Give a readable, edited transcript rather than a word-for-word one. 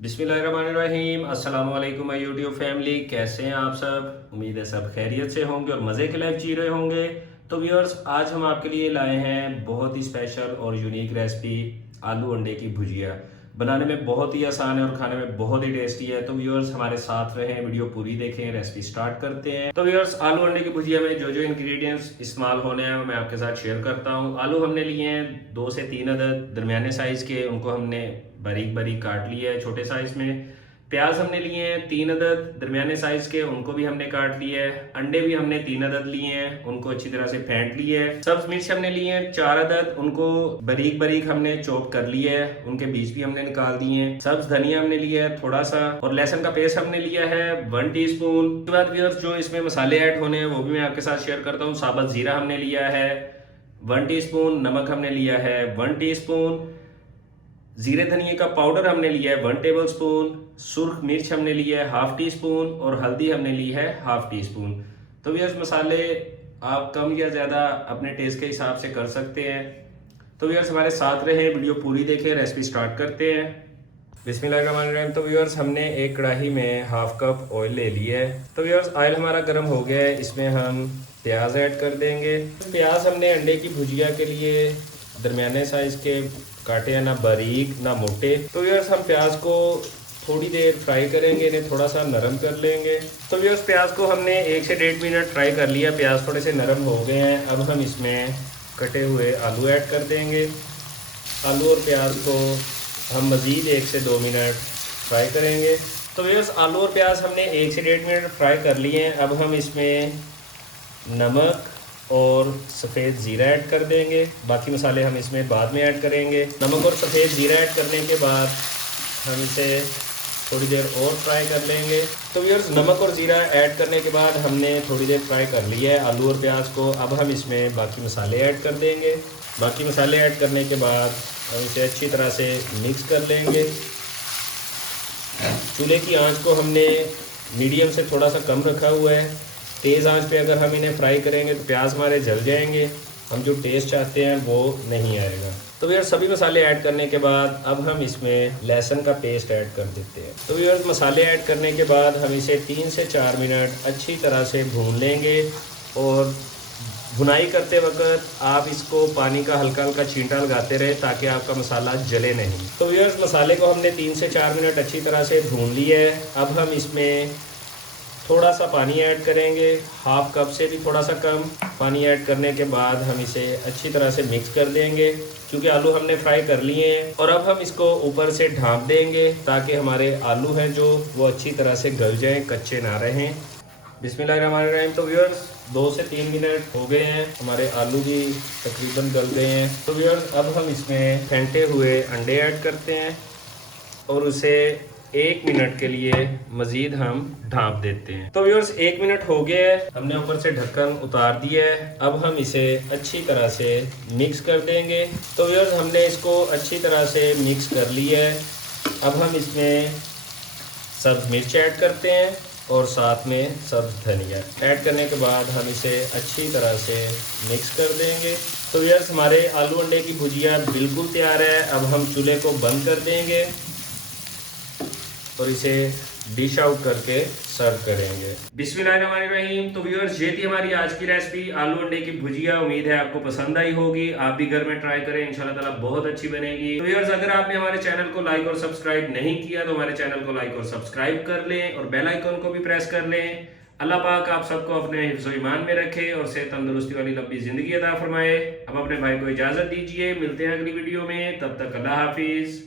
बिस्मिल्लाहिर्रहमानिर्रहीम। अस्सलाम वालेकुम माय यूट्यूब फैमिली, कैसे हैं आप सब। उम्मीद है सब खैरियत से होंगे और मज़े की लाइफ जी रहे होंगे। तो व्यूअर्स, आज हम आपके लिए लाए हैं बहुत ही स्पेशल और यूनिक रेसिपी, आलू अंडे की भुजिया। बनाने में बहुत ही आसान है और खाने में बहुत ही टेस्टी है। तो व्यूअर्स, हमारे साथ रहें, वीडियो पूरी देखें, रेसिपी स्टार्ट करते हैं। तो व्यूअर्स, आलू अंडे की भुजिया में जो जो इंग्रेडिएंट्स इस्तेमाल होने हैं मैं आपके साथ शेयर करता हूँ। आलू हमने लिए हैं 2 से 3 अदद दरमियाने साइज़ के, उनको हमने बारीक बारीक काट लिया है छोटे साइज़ में। प्याज हमने लिए हैं 3 अदद दरमियाने साइज के, उनको भी हमने काट लिया है। अंडे भी हमने 3 अदद लिए हैं, उनको अच्छी तरह से फेंट लिया है। सब्ज मिर्च हमने लिए हैं 4 अदद, उनको बारीक बारीक हमने चॉप कर लिया है, उनके बीज भी हमने निकाल दिए हैं। सब्ज धनिया हमने लिया है थोड़ा सा, और लहसुन का पेस्ट हमने लिया है 1 टीस्पून। उसके बाद व्यूअर्स, जो इसमें मसाले ऐड होने हैं वो भी मैं आपके साथ शेयर करता हूँ। साबुत जीरा हमने लिया है 1 टीस्पून, नमक हमने लिया है 1 टीस्पून, जीरे धनिए का पाउडर हमने लिया है 1 टेबल स्पून, सुर्ख मिर्च हमने लिया है 1/2 टी स्पून, और हल्दी हमने ली है 1/2 टी स्पून। तो व्यूअर्स, मसाले आप कम या ज़्यादा अपने टेस्ट के हिसाब से कर सकते हैं। तो व्यूअर्स, हमारे साथ रहे, वीडियो पूरी देखें, रेसिपी स्टार्ट करते हैं। बिस्मिल्लाहिर्रहमानिर्रहीम। तो व्यूअर्स, हमने एक कढ़ाई में 1/2 कप ऑयल ले लिया है। तो व्यूअर्स, ऑयल हमारा गर्म हो गया है, इसमें हम प्याज ऐड कर देंगे। प्याज हमने अंडे की भुजिया के लिए दरमियाने साइज के काटे हैं, ना बारीक ना मोटे। तो व्यूअर्स, हम प्याज को थोड़ी देर फ्राई करेंगे, इन्हें थोड़ा सा नरम कर लेंगे। तो व्यूअर्स, प्याज को हमने 1 से 1.5 मिनट फ्राई कर लिया, प्याज थोड़े से नरम हो गए हैं। अब हम इसमें कटे हुए आलू ऐड कर देंगे। आलू और प्याज को हम मज़ीद 1 से 2 मिनट फ्राई करेंगे। तो व्यूअर्स, आलू और प्याज हमने 1 से 1.5 मिनट फ्राई कर लिए हैं। अब हम इसमें नमक और सफ़ेद ज़ीरा ऐड कर देंगे, बाकी मसाले हम इसमें बाद में ऐड करेंगे। नमक और सफ़ेद ज़ीरा ऐड करने के बाद हम इसे थोड़ी देर और फ्राई कर लेंगे। तो व्यूअर्स, नमक और ज़ीरा ऐड करने के बाद हमने थोड़ी देर फ्राई कर लिया है आलू और प्याज को। अब हम इसमें बाकी मसाले ऐड कर देंगे। बाकी मसाले ऐड करने के बाद हम इसे अच्छी तरह से मिक्स कर लेंगे। चूल्हे की आंच को हमने मीडियम से थोड़ा सा कम रखा हुआ है। तेज़ आंच पे अगर हम इन्हें फ्राई करेंगे तो प्याज हमारे जल जाएंगे, हम जो टेस्ट चाहते हैं वो नहीं आएगा। तो व्यूअर्स, सभी मसाले ऐड करने के बाद अब हम इसमें लहसुन का पेस्ट ऐड कर देते हैं। तो व्यूअर्स, मसाले ऐड करने के बाद हम इसे 3 से 4 मिनट अच्छी तरह से भून लेंगे। और भुनाई करते वक्त आप इसको पानी का हल्का हल्का छींटा लगाते रहे ताकि आपका मसाला जले नहीं। तो व्यूअर्स, मसाले को हमने 3 से 4 मिनट अच्छी तरह से भून लिया है। अब हम इसमें थोड़ा सा पानी ऐड करेंगे, 1/2 कप से भी थोड़ा सा कम। पानी ऐड करने के बाद हम इसे अच्छी तरह से मिक्स कर देंगे, क्योंकि आलू हमने फ्राई कर लिए हैं। और अब हम इसको ऊपर से ढाँप देंगे ताकि हमारे आलू हैं जो वो अच्छी तरह से गल जाएं, कच्चे ना रहें। बिस्मिल्लाहिर्रहमानिर्रहीम। तो व्यूअर्स, 2 से 3 मिनट हो गए हैं, हमारे आलू भी तकरीबन गल गए हैं। तो व्यूअर्स, अब हम इसमें फेंटे हुए अंडे ऐड करते हैं और उसे 1 मिनट के लिए मज़ीद हम ढाँप देते हैं। तो व्यूअर्स, 1 मिनट हो गया है, हमने ऊपर से ढक्कन उतार दिया है। अब हम इसे अच्छी तरह से मिक्स कर देंगे। तो व्यूअर्स, हमने इसको अच्छी तरह से मिक्स कर लिया है। अब हम इसमें सब्ज़ मिर्च ऐड करते हैं और साथ में सब्ज़ धनिया ऐड करने के बाद हम इसे अच्छी तरह से मिक्स कर देंगे। तो व्यूअर्स, हमारे आलू अंडे की भुजिया बिल्कुल तैयार है। अब हम चूल्हे को बंद कर देंगे और इसे डिश आउट करके सर्व करेंगे। बिस्मिल्लाहिर्रहमानिर्रहीम। तो व्यूअर्स, ये थी हमारी आज की रेसिपी, आलू अंडे की भुजिया। उम्मीद है आपको पसंद आई होगी, आप भी घर में ट्राई करें, इंशाल्लाह ताला बहुत अच्छी बनेगी। तो व्यूअर्स, अगर आपने हमारे चैनल को लाइक और सब्सक्राइब नहीं किया तो हमारे चैनल को लाइक और सब्सक्राइब कर लें और बेल आइकन को भी प्रेस कर लें। अल्लाह पाक आप सबको अपने हिफ्ज़ ईमान में रखे और सेहत तंदुरुस्ती वाली लंबी ज़िंदगी अता फरमाए। अब अपने भाई को इजाज़त दीजिए, मिलते हैं अगली वीडियो में, तब तक अल्लाह हाफिज़।